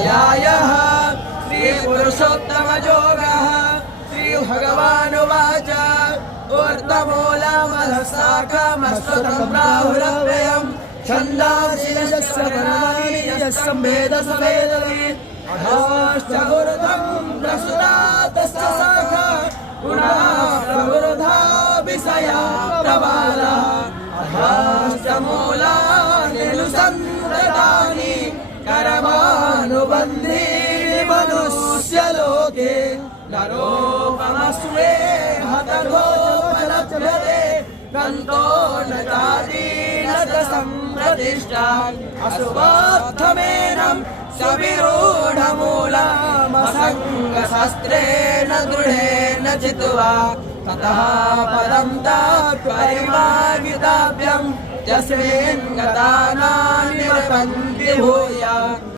अध्यायः श्रीपुरुषोत्तमयोगः। श्रीभगवानुवाच ऊर्ध्वमूलमधःशाखमश्वत्थं प्राहुरव्ययम् छन्दांसि यस्य वर्णानि यस्य वेदसवेदवित् अधश्च ऊर्ध्वं प्रसृता तस्य शाखा गुणाः प्रवृद्धा विषया प्रवाला अधश्च मूलानि अनुसन्ततानि कर्मानुबन्धीनि मनुष्यलोके नरोपमस्मे हतर्भोपलभ्यते गन्तो न जाति न च सम्प्रतिष्ठा अशुभार्थमेनं सविरूढमूलमसङ्गशस्त्रेण दृढेन चित्वा ततः पदं तत्परिमार्गितव्यं यस्मिन् गता न निवर्तन्ति भूयात्।